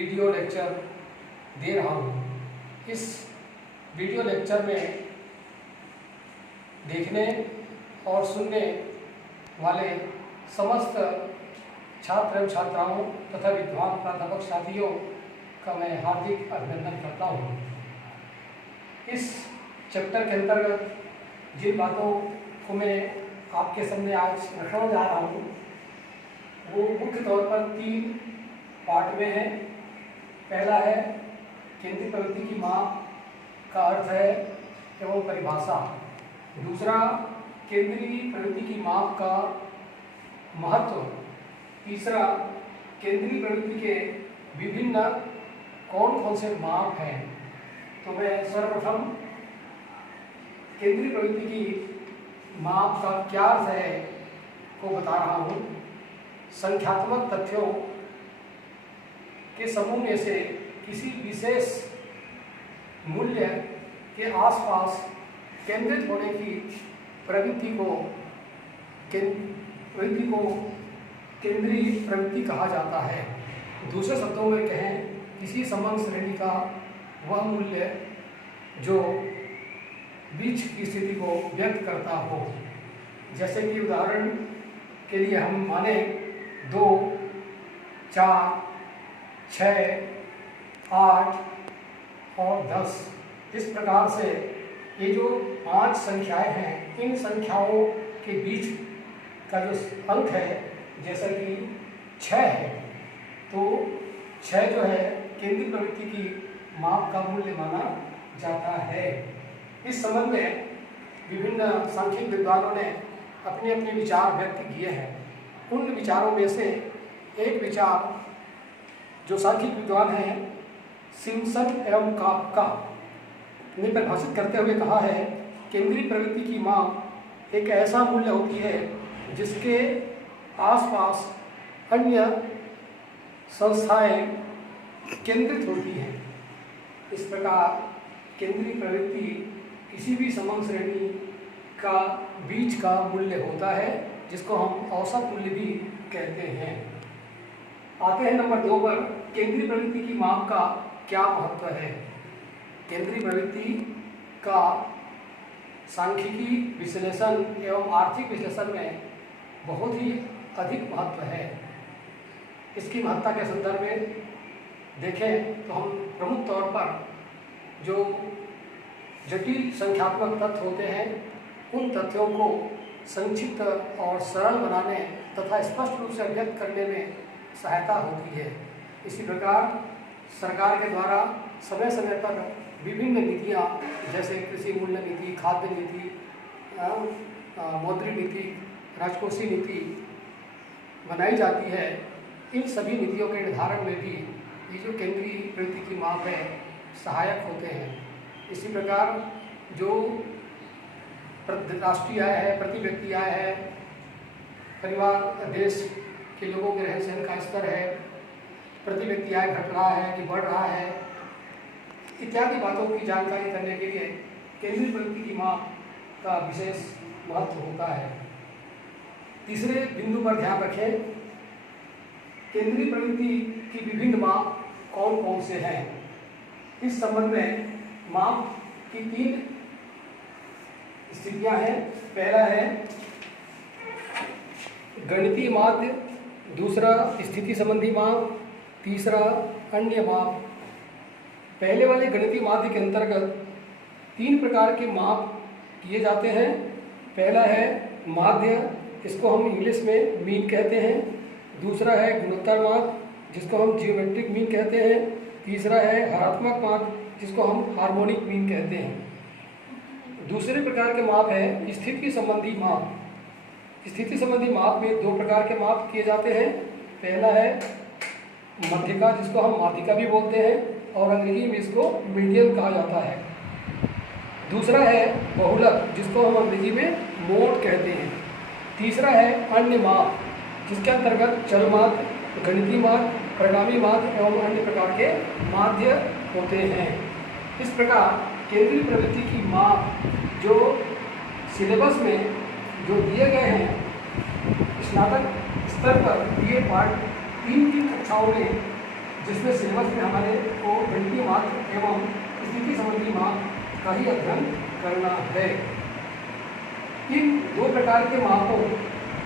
Video lecture दे रहा हूँ। इस वीडियो लेक्चर में देखने और सुनने वाले समस्त छात्र एवं छात्राओं तथा विद्वान प्राध्यापक साथियों का मैं हार्दिक अभिनंदन करता हूँ। इस चैप्टर के अंतर्गत जिन बातों को मैं आपके सामने आज रखने जा रहा हूँ वो मुख्य तौर पर 3 पार्ट में है। पहला है केंद्रीय प्रवृत्ति की माप का अर्थ है एवं परिभाषा। दूसरा केंद्रीय प्रवृत्ति की माप का महत्व। तीसरा केंद्रीय प्रवृत्ति के विभिन्न कौन कौन से माप हैं। तो मैं सर्वप्रथम केंद्रीय प्रवृत्ति की माप का क्या अर्थ है को बता रहा हूँ। संख्यात्मक तथ्यों के समूह में से किसी विशेष मूल्य के आसपास केंद्रित होने की प्रवृत्ति को केंद्रीय प्रवृत्ति कहा जाता है। दूसरे शब्दों में कहें, किसी समग्र श्रेणी का वह मूल्य जो बीच की स्थिति को व्यक्त करता हो। जैसे कि उदाहरण के लिए हम माने 2, 4, 6, 8 और 10। इस प्रकार से ये जो 5 संख्याएं हैं, इन संख्याओं के बीच का जो अंक है, जैसा कि 6 है, तो 6 जो है केंद्रीय प्रवृत्ति की माप का मूल्य माना जाता है। इस संबंध में विभिन्न सांख्यिक विद्वानों ने अपने अपने विचार व्यक्त किए हैं। उन विचारों में से एक विचार जो सांख्यिक विद्वान हैं सिम्पसन एवं काफ्का ने परिभाषित करते हुए कहा है, केंद्रीय प्रवृत्ति की माप एक ऐसा मूल्य होती है जिसके आसपास अन्य संस्थाएं केंद्रित होती हैं। इस प्रकार केंद्रीय प्रवृत्ति किसी भी समग्र श्रेणी का बीच का मूल्य होता है, जिसको हम औसत मूल्य भी कहते हैं। आते हैं नंबर 2 पर, केंद्रीय प्रवृत्ति की माप का क्या महत्व है। केंद्रीय प्रवृत्ति का सांख्यिकी विश्लेषण एवं आर्थिक विश्लेषण में बहुत ही अधिक महत्व है। इसकी महत्ता के संदर्भ में देखें तो हम प्रमुख तौर पर जो जटिल संख्यात्मक तथ्य होते हैं, उन तथ्यों को संक्षिप्त और सरल बनाने तथा स्पष्ट रूप से व्यक्त करने में सहायता होती है। इसी प्रकार सरकार के द्वारा समय समय पर विभिन्न नीतियाँ जैसे कृषि मूल्य नीति, खाद्य नीति, मौद्रिक नीति, राजकोषीय नीति बनाई जाती है। इन सभी नीतियों के निर्धारण में भी ये जो केंद्रीय प्रवृत्ति की माप है सहायक होते हैं। इसी प्रकार जो राष्ट्रीय आय है, प्रति व्यक्ति आय है, परिवार देश के लोगों के रहन सहन का स्तर है, प्रति व्यक्ति आय घट रहा है कि बढ़ रहा है, इत्यादि बातों की जानकारी करने के लिए केंद्रीय प्रवृत्ति की माप का विशेष महत्व होता है। तीसरे बिंदु पर ध्यान रखें, केंद्रीय प्रवृत्ति की विभिन्न माप कौन कौन से हैं। इस संबंध में माप की 3 स्थितियां हैं। पहला है गणितीय माध्य, दूसरा स्थिति संबंधी माप, तीसरा अन्य माप। पहले वाले गणितीय माध्य के अंतर्गत 3 प्रकार के माप किए जाते हैं। पहला है माध्य, इसको हम इंग्लिश में मीन कहते हैं। दूसरा है गुणोत्तर माप, जिसको हम जियोमेट्रिक मीन कहते हैं। तीसरा है हरात्मक माप, जिसको हम हार्मोनिक मीन कहते हैं। दूसरे प्रकार के माप है स्थिति संबंधी माप। स्थिति संबंधी माप में 2 प्रकार के माप किए जाते हैं। पहला है मध्यका, जिसको हम माध्यिका भी बोलते हैं और अंग्रेजी में इसको मीडियन कहा जाता है। दूसरा है बहुलक, जिसको हम अंग्रेजी में मोड कहते हैं। तीसरा है अन्य माप, जिसके अंतर्गत चल माध्य, गणितीय माध्य, परिणामी माध्य एवं अन्य प्रकार के माध्य होते हैं। इस प्रकार केंद्रीय प्रवृत्ति की माप जो सिलेबस में जो दिए गए हैं स्नातक स्तर पर दिए पाठ 3 की कक्षाओं में जिसमें सिलेबस में हमारे को गणितीय माप एवं स्थिति संबंधी माप का ही अध्ययन करना है। इन दो प्रकार के मापों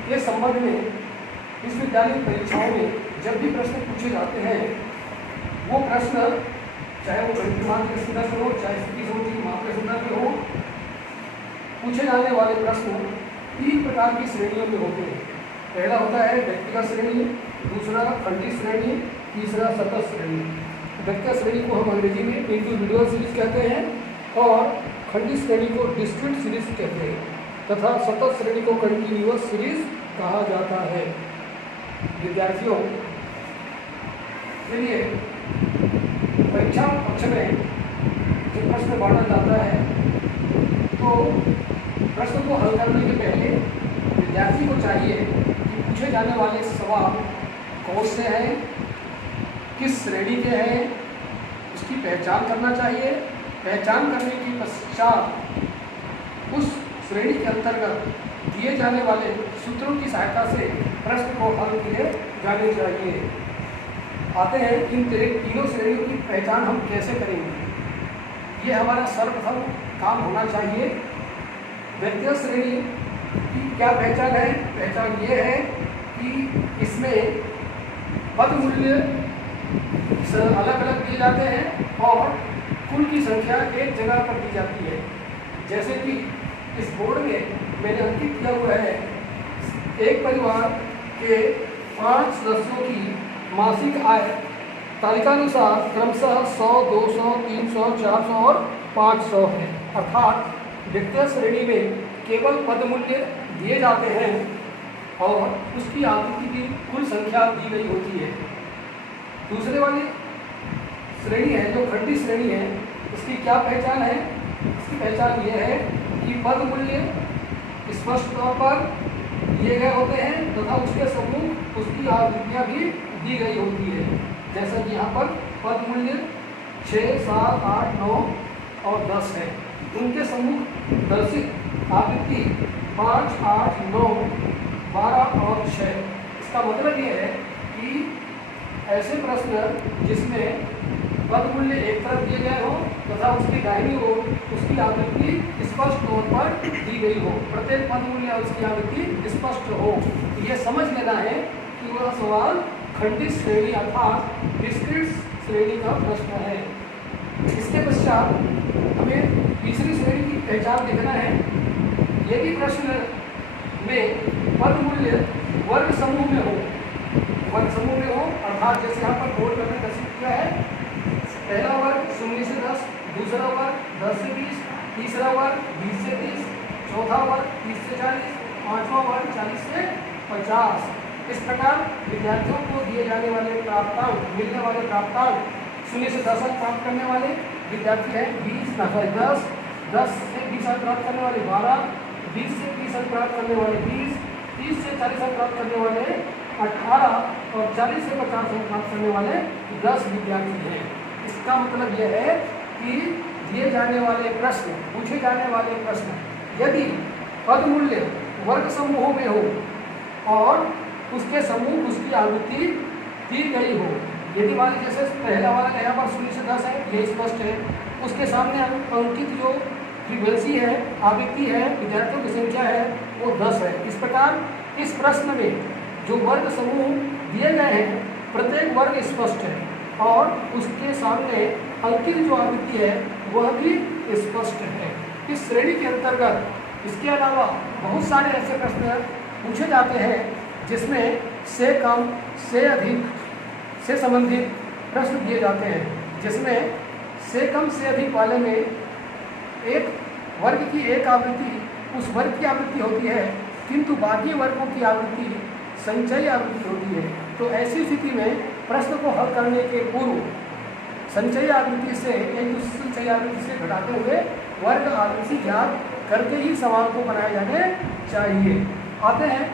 के संबंध में विश्वविद्यालय परीक्षाओं में जब भी प्रश्न पूछे जाते हैं, वो प्रश्न चाहे वो गणितीय माप के संदर्भ में हो, चाहे स्थिति संबंधी माप के संदर्भ में हो, पूछे जाने वाले प्रश्न 3 प्रकार की श्रेणियों में होते हैं। पहला होता है व्यक्तिगत श्रेणी, दूसरा खंडित श्रेणी, तीसरा सतत श्रेणी। व्यक्तिगत श्रेणी को हम अंग्रेजी में इंडिविजुअल सीरीज कहते हैं और खंडित श्रेणी को डिस्क्रीट सीरीज कहते हैं तथा सतत श्रेणी को कंटिन्यूअस सीरीज कहा जाता है। विद्यार्थियों के लिए परीक्षा पक्ष में जब प्रश्न बांटा जाता है तो प्रश्न को हल करने के पहले विद्यार्थी को चाहिए कि पूछे जाने वाले सवाल कौन से हैं, किस श्रेणी के हैं, उसकी पहचान करना चाहिए। पहचान करने के पश्चात उस श्रेणी के अंतर्गत दिए जाने वाले सूत्रों की सहायता से प्रश्न को हल किए जाने चाहिए। आते हैं इन तीनों श्रेणियों की पहचान हम कैसे करेंगे। ये हमारा सर्वप्रथम काम होना चाहिए। व्यक्तिगत श्रेणी की क्या पहचान है? पहचान ये है कि इसमें पद मूल्य अलग अलग दिए जाते हैं और कुल की संख्या एक जगह पर दी जाती है। जैसे कि इस बोर्ड में मैंने अंकित किया हुआ है, एक परिवार के 5 सदस्यों की मासिक आय तालिकानुसार क्रमशः 100, 200, 300, 400 और 500 है। अर्थात व्यक्तिगत श्रेणी में केवल पद मूल्य दिए जाते हैं और उसकी आकृति की कुल संख्या दी गई होती है। दूसरे वाली श्रेणी है जो खंडित श्रेणी है, इसकी क्या पहचान है? इसकी पहचान ये है कि पद मूल्य स्पष्ट तौर पर दिए गए होते हैं तथा उसके समूह उसकी आवृत्तियाँ भी दी गई होती है। जैसा कि यहाँ पर पद मूल्य 6, 7, 8, 9 और 10 है। उनके समूह दर्शित आवृत्ति 5, 8, 9, 12 और 6। इसका मतलब ये है कि ऐसे प्रश्न जिसमें पद मूल्य एक तरफ दिए गए हो तथा उसकी दाहिनी ओर उसकी आवृत्ति स्पष्ट तौर पर दी गई हो, प्रत्येक पद मूल्य और उसकी आवृत्ति स्पष्ट हो, ये समझ लेना है कि वह सवाल खंडित श्रेणी अर्थात डिस्क्रीट श्रेणी का प्रश्न है। इसके पश्चात हमें तीसरी श्रेणी की पहचान देखना है। यदि प्रश्न में पद मूल्य वर्ग समूह में हो, अर्थात जैसे यहाँ पर बोर्ड में दर्शित किया है, पहला वर्ग 0 से 10, दूसरा वर्ग 10 से 20, तीसरा वर्ग 20 से 30, चौथा वर्ग 30 से 40, पांचवा वर्ग 40 से 50। इस प्रकार विद्यार्थियों को दिए जाने वाले प्राप्तांक, मिलने वाले प्राप्तांक 0 से 10 अंक प्राप्त करने वाले विद्यार्थी हैं 20, 10, 10 से 20 अंक प्राप्त करने वाले 12, 20 से 30 अंक प्राप्त करने वाले 20, 30 से 40 अंक प्राप्त करने वाले 18 और 40 से 50 अंक प्राप्त करने वाले 10 विद्यार्थी हैं। इसका मतलब यह है कि दिए जाने वाले प्रश्न, पूछे जाने वाले प्रश्न यदि पद मूल्य वर्ग समूहों में हो और उसके समूह उसकी आवृत्ति दी गई हो, यदि मान लीजिए जैसे पहला वाला यहाँ पर 0 से 10 है, ये स्पष्ट है, उसके सामने अंकित जो फ्रीक्वेंसी है, आवृत्ति है, विद्यार्थियों की संख्या है वो 10 है। इस प्रकार इस प्रश्न में जो वर्ग समूह दिए गए हैं प्रत्येक वर्ग स्पष्ट है और उसके सामने अंकित जो आवृत्ति है वह भी स्पष्ट है। इस श्रेणी के अंतर्गत इसके अलावा बहुत सारे ऐसे प्रश्न पूछे जाते हैं जिसमें से कम से अधिक से संबंधित प्रश्न दिए जाते हैं, जिसमें से कम से अधिक वाले में एक वर्ग की एक आवृत्ति उस वर्ग की आवृत्ति होती है किंतु बाकी वर्गों की आवृत्ति संचयी आवृत्ति होती है। तो ऐसी स्थिति में प्रश्न को हल करने के पूर्व संचयी आवृत्ति से एक दूसरी संचयी आवृत्ति से घटाते हुए वर्ग आवृत्ति ज्ञात करके ही सवाल को बनाए जाने चाहिए। आते हैं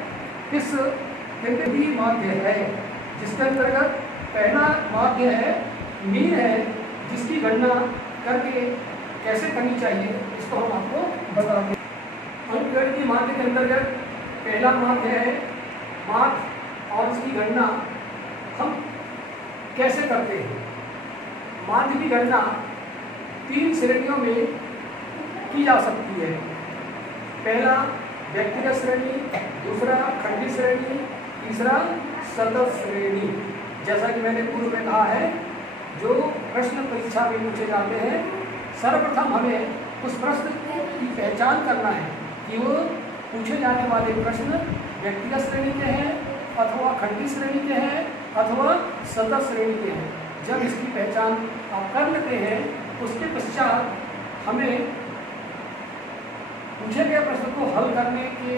इस केंद्रीय माध्य है जिसके अंतर्गत पहला माध्य है मीन है, जिसकी गणना करके कैसे करनी चाहिए इसको हम आपको बताएंगे। अंकगणितीय माध्य के अंतर्गत पहला माध्य है माध्य और इसकी गणना हम कैसे करते हैं? माध्य की गणना 3 श्रेणियों में की जा सकती है। पहला व्यक्तिगत श्रेणी, दूसरा खंडित श्रेणी, तीसरा सतत श्रेणी। जैसा कि मैंने पूर्व में कहा है, जो प्रश्न परीक्षा में पूछे जाते हैं, सर्वप्रथम हमें उस प्रश्न की पहचान करना है कि वो पूछे जाने वाले प्रश्न व्यक्तिगत श्रेणी के हैं अथवा खंडित श्रेणी के हैं अथवा सतत श्रेणी के हैं। जब इसकी पहचान आप कर लेते हैं, उसके पश्चात हमें पूछे गए प्रश्न को हल करने के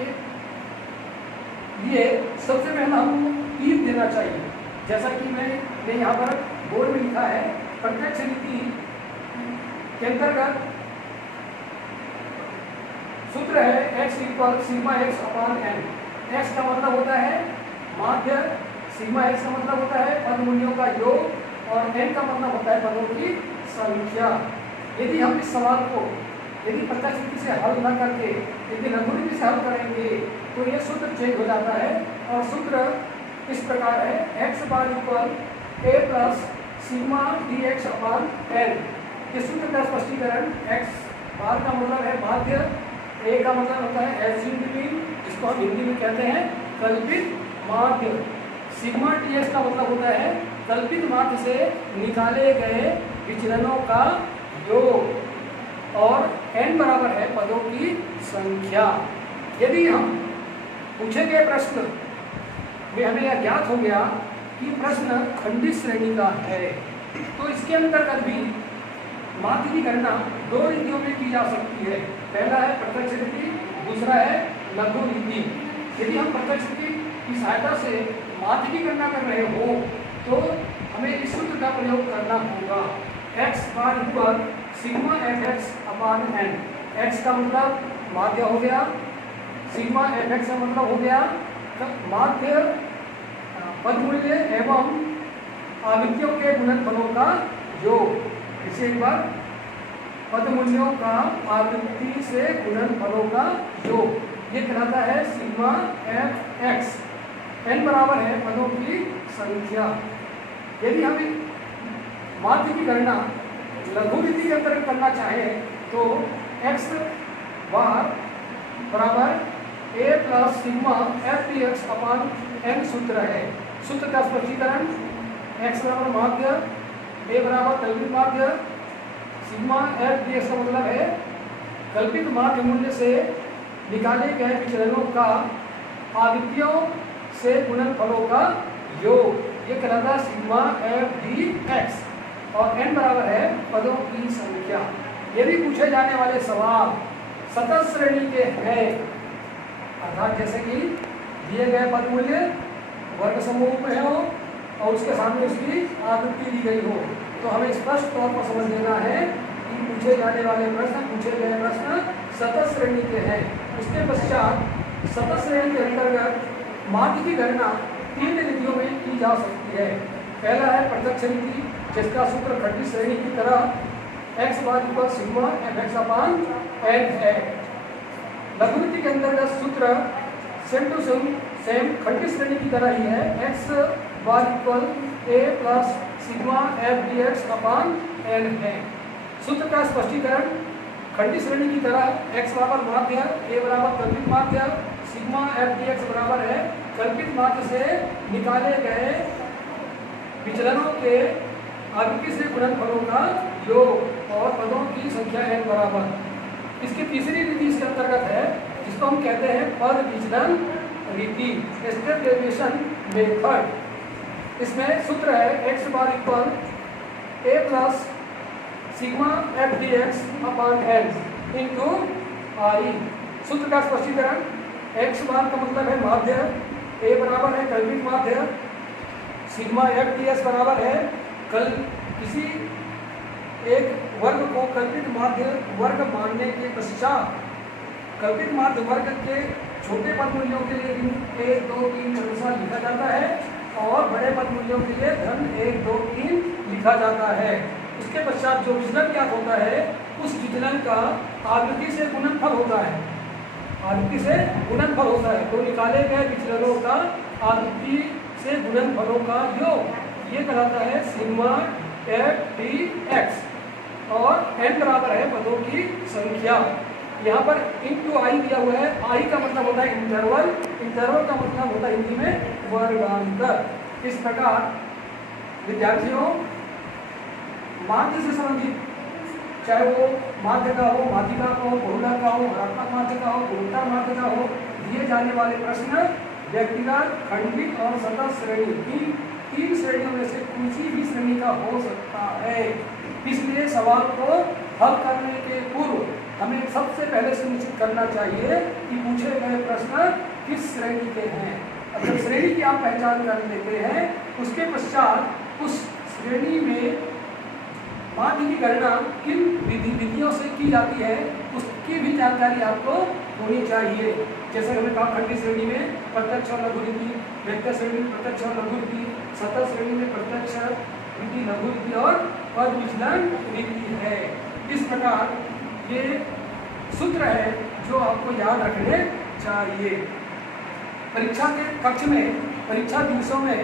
लिए सबसे पहला हमको टीप देना चाहिए। जैसा कि मैंने यहाँ पर बोर्ड में लिखा है, प्रत्यक्ष रीति के अंतर्गत सूत्र है x equal sigma x upon n। x का मतलब होता है माध्य, सिग्मा x का मतलब होता है पद मूल्यों का योग और n का मतलब होता है पदों की संख्या। यदि हम इस सवाल को यदि प्रत्यक्ष रीति से हल न करके यदि लघु रीति से हल करेंगे तो ये सूत्र चेंज हो जाता है और सूत्र इस प्रकार है x bar equal a plus sigma dx upon n। इस सूत्र का स्पष्टीकरण x बार का मतलब है माध्य, a का मतलब होता है एज्यूम्ड मीन, इसको हम हिंदी में कहते हैं कल्पित माध्य। सिग्मा dx का मतलब होता है कल्पित माध्य से निकाले गए विचलनों का योग और n बराबर है पदों की संख्या। यदि हम पूछे गए प्रश्न में हमें यह ज्ञात हो गया कि प्रश्न खंडित श्रेणी का है, तो इसके अंतर्गत भी माध्य की गणना 2 रीतियों में की जा सकती है। पहला है प्रत्यक्ष रीति, दूसरा है लघु रीति। यदि हम प्रत्यक्ष रीति की सहायता से माध्य की गणना कर रहे हो तो हमें इस सूत्र का प्रयोग करना होगा, x bar equal sigma fx upon n। x का मतलब माध्य हो गया, सिग्मा fx का मतलब हो गया माध्य पद मूल्य एवं आवृत्तियों के गुणनफलों का योग। इसे एक बार, पद मूल्यों का आवृत्ति से गुणनफलों का योग, ये कहलाता है सिग्मा fx। n बराबर है पदों की संख्या। यदि हम माध्य की गणना लघु रीति के अंतर्गत करना चाहे तो x बार बराबर a plus sigma f dx upon n सूत्र है। सूत्र का स्पष्टीकरण x बराबर माध्य, a बराबर कल्पित माध्य, सिग्मा f dx का मतलब है कल्पित माध्य मूल्य से निकाले गए विचलनों का आवृत्तियों से गुणनफलों का योग, ये कहलाता है सिग्मा f dx और n बराबर है पदों की संख्या। यदि पूछे जाने वाले सवाल सतत श्रेणी के हैं, अर्थात जैसे कि दिए गए पद मूल्य वर्ग समूह में हो और उसके सामने उसकी आवृत्ति दी गई हो, तो हमें स्पष्ट तौर पर समझ लेना है कि पूछे जाने वाले प्रश्न, पूछे गए प्रश्न सतत श्रेणी के हैं। उसके पश्चात सतत श्रेणी के अंतर्गत माध्य की गणना 3 रीतियों में की जा सकती है। पहला है प्रत्यक्ष रीति, जिसका सूत्र खंडित श्रेणी की तरह x bar equal sigma fx upon n है। लघु रीति के अंतर्गत सूत्र सेम टू सेम खंडित श्रेणी की तरह ही है, x bar equal a plus sigma f dx upon n है। सूत्र का स्पष्टीकरण खंडित श्रेणी की तरह x बराबर माध्य, a बराबर कल्पित माध्य, सिग्मा f dx बराबर है कल्पित माध्य से निकाले गए विचलनों के आवृत्ति से गुणनफलों का योग और पदों की संख्या n बराबर। इसकी तीसरी रीति इसके अंतर्गत है, जिसको हम कहते हैं पद विचलन रीति, स्टेप डेविएशन मेथड। इसमें सूत्र है x bar equal a plus sigma f dx upon n into i। सूत्र का स्पष्टीकरण x बार का मतलब है माध्य, a बराबर है कल्पित माध्य, सिग्मा f dx बराबर है किसी एक वर्ग को कल्पित माध्य वर्ग मानने के पश्चात कल्पित माध्य वर्ग के छोटे पद मूल्यों के लिए 1, 2, 3 अनुसार लिखा जाता है और बड़े पद मूल्यों के लिए धन 1, 2, 3 लिखा जाता है। इसके पश्चात जो विचलन क्या होता है, उस विचलन का आवृत्ति से गुणनफल होता है, आवृत्ति से गुणनफल होता है। तो निकाले गए विचलनों का आवृत्ति से गुणनफलों का योग, ये कहलाता है सिग्मा एफ डी एक्स, और n बराबर है पदों की संख्या। यहाँ पर इंटू आई दिया हुआ है। आई का मतलब होता है इंटरवल, इंटरवल का मतलब होता है हिंदी में वर्गांतर। इस प्रकार विद्यार्थियों माध्य से संबंधित, चाहे वो माध्य का हो, माध्यिका का हो, बहुलक का हो, हरात्मक माध्य का हो, गुणोत्तर माध्य का हो, दिए जाने वाले प्रश्न व्यक्तिगत, खंडित और सतत श्रेणी, तीन श्रेणियों में से किसी भी श्रेणी का हो सकता है। इसलिए सवाल को हल करने के पूर्व हमें सबसे पहले सुनिश्चित करना चाहिए कि पूछे गए प्रश्न किस श्रेणी के हैं। अब जब श्रेणी की आप पहचान कर लेते हैं, उसके पश्चात उस श्रेणी में माध्य की गणना किन विधियों से की जाती है उसकी भी जानकारी आपको होनी चाहिए। जैसे हमने कहा खंडित श्रेणी में प्रत्यक्ष और लघु रीति, वेक्टर श्रेणी में प्रत्यक्ष और लघु रीति, सतत श्रेणी में प्रत्यक्ष रीति, लघु रीति और पद विचलन रीति है। इस प्रकार ये सूत्र है जो आपको याद रखने चाहिए। परीक्षा के कक्ष में, परीक्षा दिवसों में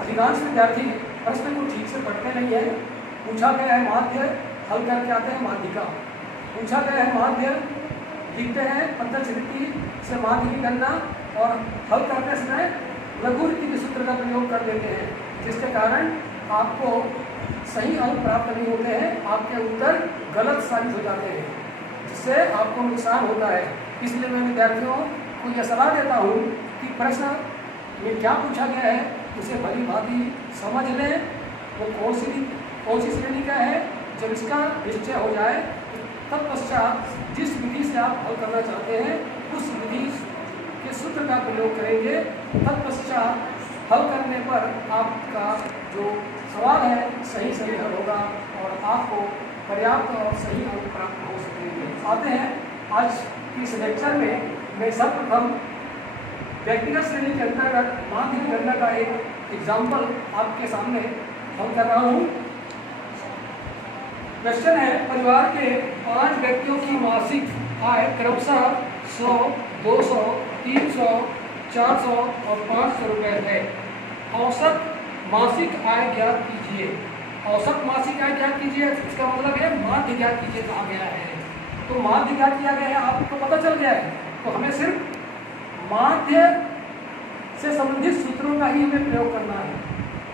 अधिकांश विद्यार्थी प्रश्न को ठीक से पढ़ते नहीं है। पूछा गया है माध्य, हल करके आते हैं माध्यिका। पूछा गया है माध्य, लिखते हैं प्रत्यक्ष रीति से माध्य की गणना, और हल करते समय लघु रीति के सूत्र का प्रयोग कर देते हैं, जिसके कारण आपको सही अंक प्राप्त नहीं होते हैं, आपके उत्तर गलत साबित हो जाते हैं, जिससे आपको नुकसान होता है। इसलिए मैं विद्यार्थियों को यह सलाह देता हूँ कि प्रश्न में क्या पूछा गया है उसे भली भांति समझ लें, वो कौन सी श्रेणी का है। जब इसका निश्चय हो जाए तत्पश्चात जिस विधि से आप हल करना चाहते हैं उस विधि के सूत्र का प्रयोग करेंगे। तत्पश्चात हल करने पर आपका जो सवाल है सही हल होगा और आपको पर्याप्त और सही अंक प्राप्त हो सकेंगे। आते हैं आज की इस लेक्चर में मैं सर्वप्रथम व्यक्तिगत श्रेणी के अंतर्गत माध्य की गणना का एक एग्जाम्पल आपके सामने हल कर रहा हूँ। क्वेश्चन है, परिवार के 5 व्यक्तियों की मासिक आय क्रमशः 100, 200, 300, 400 और 500 रुपये है। औसत मासिक आय ज्ञात कीजिए। औसत मासिक आय ज्ञात कीजिए, इसका मतलब है माध्य ज्ञात कीजिए कहा गया है। तो माध्य ज्ञात किया गया है, आपको पता चल गया है, तो हमें सिर्फ माध्य से संबंधित सूत्रों का ही हमें प्रयोग करना है।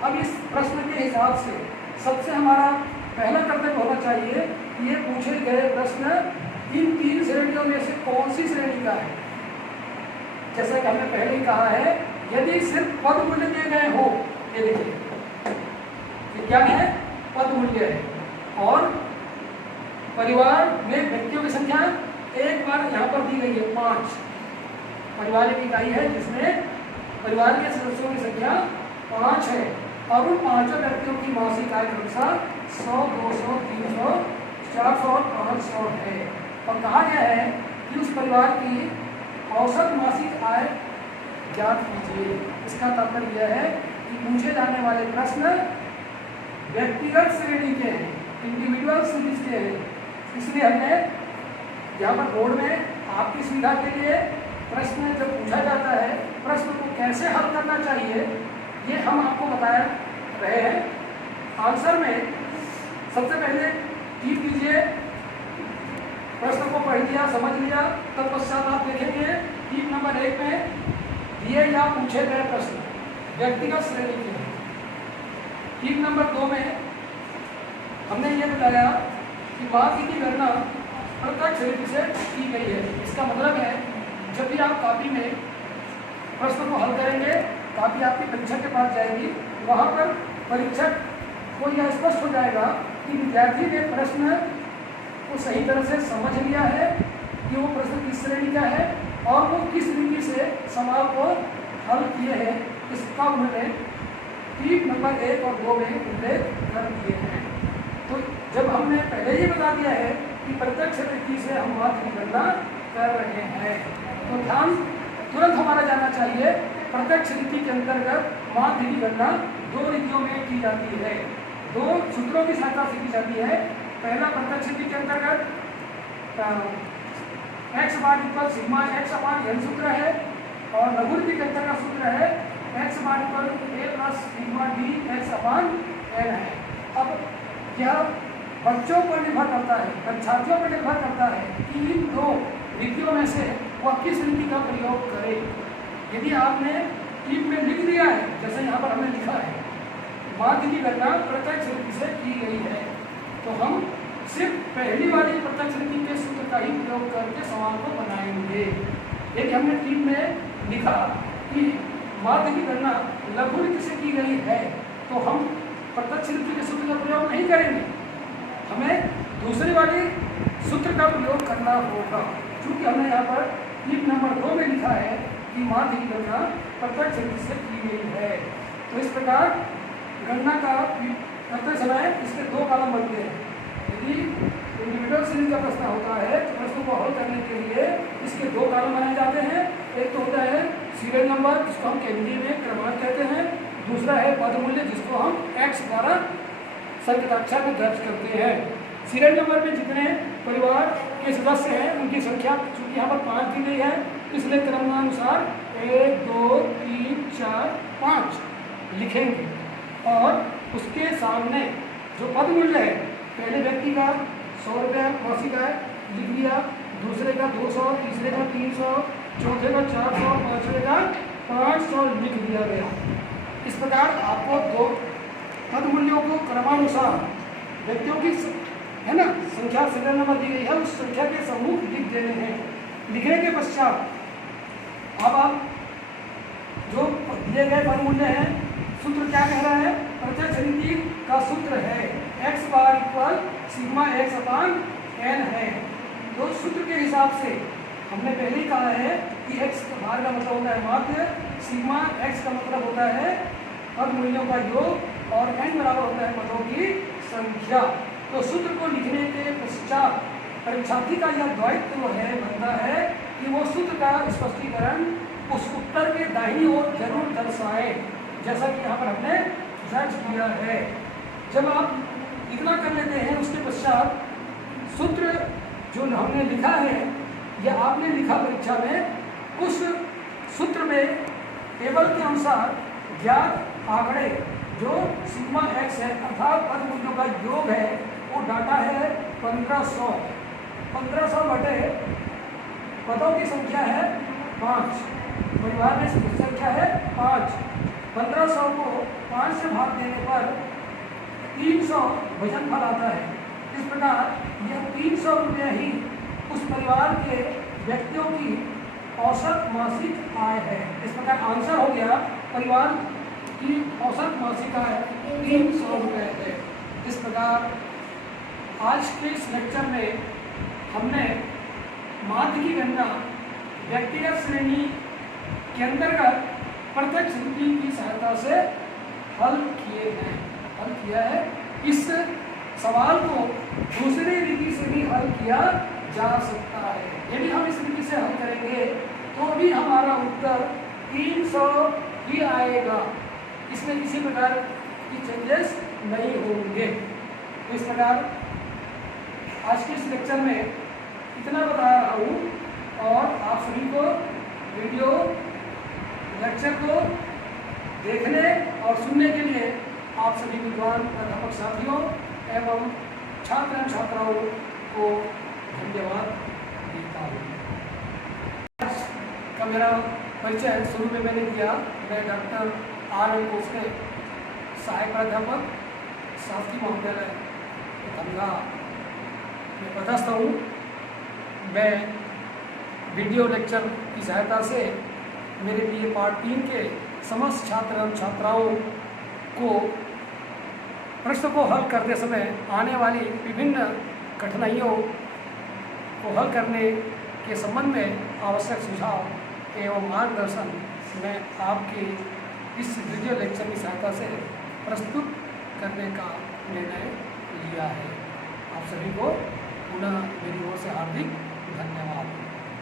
अब इस प्रश्न के हिसाब से सबसे हमारा पहला कर्तव्य होना चाहिए कि ये पूछे गए प्रश्न इन 3 श्रेणियों में से कौन सी श्रेणी का है। जैसा कि हमने पहले ही कहा है, यदि सिर्फ पद मूल्य दिए गए हो, ये देखिए ये क्या है, पद मूल्य है, और परिवार में व्यक्तियों की संख्या एक बार यहाँ पर दी गई है 5। परिवार एक इकाई है जिसमें परिवार के सदस्यों की संख्या 5 है, और उन 5 व्यक्तियों की मासिक आय क्रमशः 100, 200, 300, 400 और 500 है। और कहा गया है कि उस परिवार की औसत मासिक आय ज्ञात कीजिए। इसका तात्पर्य यह है कि पूछे जाने वाले प्रश्न व्यक्तिगत श्रेणी के हैं, इंडिविजुअल सीरीज के हैं। इसलिए हमने यहाँ पर बोर्ड में आपकी सुविधा के लिए प्रश्न जब पूछा जाता है, प्रश्न को कैसे हल करना चाहिए ये हम आपको बता रहे हैं। आंसर में सबसे पहले टिक कीजिए, प्रश्न को पढ़ लिया, समझ लिया, तत्पश्चात आप देखेंगे टिक नंबर 1 में दिए या पूछे गए प्रश्न व्यक्तिगत श्रेणी के हैं। टिक नंबर 2 में हमने ये बताया कि माध्य की गणना प्रत्यक्ष रीति से की गई है। इसका मतलब है जब भी आप कॉपी में प्रश्न को हल करेंगे, कॉपी आपकी परीक्षक के पास जाएगी, वहाँ पर परीक्षक को यह स्पष्ट हो जाएगा कि विद्यार्थी ने प्रश्न को सही तरह से समझ लिया है कि वो प्रश्न किस श्रेणी का है और वो किस रीति से सवाल को हल किए हैं। इसका उन्होंने टिक नंबर 1 और 2 में उल्लेख कर दिए हैं। तो जब हमने पहले ही बता दिया है कि प्रत्यक्ष रीति से हम माध्य की गणना कर रहे हैं, तो ध्यान तुरंत हमारा जाना चाहिए। प्रत्यक्ष रीति के अंतर्गत माध्य की गणना 2 रीतियों में की जाती है, 2 सूत्रों की सहायता से की जाती है। पहला प्रत्यक्ष रीति के अंतर्गत x bar equal sigma x अपान n सूत्र है, और लघु रीति के अंतर्गत सूत्र है x bar equal a plus sigma d x upon n है। अब यह बच्चों पर निर्भर करता है, परीक्षार्थियों पर निर्भर करता है कि इन दो रीतियों में से वह किस रीति का प्रयोग करे। यदि आपने टीप में लिख दिया है, जैसे यहाँ पर हमने लिखा है माध्य की गणना प्रत्यक्ष रीति से की गई है, तो हम सिर्फ पहली वाली प्रत्यक्ष रीति के सूत्र का ही प्रयोग करके सवाल को बनाएंगे। यदि हमने टीप में लिखा कि माध्य की गणना लघु रीति से की गई है, तो हम प्रत्यक्ष रीति के सूत्र का प्रयोग नहीं करेंगे, हमें दूसरी वाली सूत्र का प्रयोग करना होगा। क्योंकि हमने यहाँ पर टीप नंबर 2 में लिखा है कि माध्य की गणना प्रत्यक्ष रीति से की गई है। तो इस प्रकार गणना का करते समय इसके 2 कॉलम बनते हैं। यदि इंडिविजुअल सीरीज का प्रश्न होता है तो प्रश्न को हल करने के लिए इसके 2 कॉलम बनाए जाते हैं। एक तो होता है सीरियल नंबर, जिसको हम केंद्रीय में क्रमांक कहते हैं। दूसरा है पद मूल्य, जिसको हम x द्वारा संकेताक्षर में दर्ज करते हैं। सीरियल नंबर में जितने परिवार के सदस्य हैं उनकी संख्या, चूंकि यहाँ पर 5 दी गई है, इसलिए क्रमानुसार 1 2 3 4 5 लिखेंगे। और उसके सामने जो पद मूल्य है, पहले व्यक्ति का 100 रुपया मासिक आय लिख दिया, दूसरे का 200, तीसरे का 300, चौथे का 400, पाँचवें का 500 लिख दिया गया। इस प्रकार आपको 2 पद मूल्यों को क्रमानुसार व्यक्तियों की है ना संख्या सीरियल नंबर दी गई है, उस संख्या के समूह लिख देने हैं। लिखने के पश्चात अब आप जो दिए गए पद मूल्य हैं, सूत्र क्या कह रहा है? प्रत्यक्ष रीति का सूत्र है x bar equal sigma x upon n है। तो सूत्र के हिसाब से हमने पहले ही कहा है कि x बार का मतलब होता है माध्य, सिग्मा x का मतलब होता है पद मूल्यों का योग और n बराबर होता है पदों की संख्या। तो सूत्र को लिखने के पश्चात परीक्षार्थी का यह दायित्व है बनता है कि वो सूत्र का स्पष्टीकरण उस उत्तर के दाहिनी ओर जरूर दर्शाए, जैसा कि यहाँ पर हमने दर्ज किया है। जब आप इतना कर लेते हैं, उसके पश्चात सूत्र जो हमने लिखा है या आपने लिखा परीक्षा में, उस सूत्र में टेबल के अनुसार ज्ञात आंकड़े जो सिग्मा x है अर्थात पद मूल्यों का योग है, वो डाटा है 1500। 1500 बटे पदों की संख्या है 5, परिवार में संख्या है 5। 1500 को 5 से भाग देने पर 300 वजनफल आता है। इस प्रकार यह 300 रुपये ही उस परिवार के व्यक्तियों की औसत मासिक आय है। इस प्रकार आंसर हो गया परिवार की औसत मासिक आय 300 रुपये है। इस प्रकार आज के इस लेक्चर में हमने माध्य की गणना व्यक्तिगत श्रेणी के अंतर्गत प्रत्यक्ष रीति की सहायता से हल किया है। इस सवाल को दूसरी रीति से भी हल किया जा सकता है। यदि हम इस रीति से हल करेंगे तो भी हमारा उत्तर 300 ही आएगा, इसमें किसी प्रकार की चेंजेस नहीं होंगे। तो इस प्रकार आज के इस लेक्चर में इतना बता रहा हूँ और आप सभी को वीडियो लेक्चर को देखने और सुनने के लिए आप सभी विद्वान अध्यापक साथियों एवं छात्र एवं छात्राओं को धन्यवाद देता हूँ। आज का मेरा परिचय शुरू में मैंने किया। मैं डॉक्टर R.N. कोसले, सहायक प्राध्यापक, शासकीय महाविद्यालय गंगा में पदस्थ हूँ। मैं वीडियो लेक्चर की सहायता से मेरे BA पार्ट 3 के समस्त छात्र एवं छात्राओं को प्रश्न को हल करते समय आने वाली विभिन्न कठिनाइयों को हल करने के संबंध में आवश्यक सुझाव एवं मार्गदर्शन मैं आपके इस वीडियो लेक्चर की सहायता से प्रस्तुत करने का निर्णय लिया है। आप सभी को पुनः मेरी ओर से हार्दिक धन्यवाद।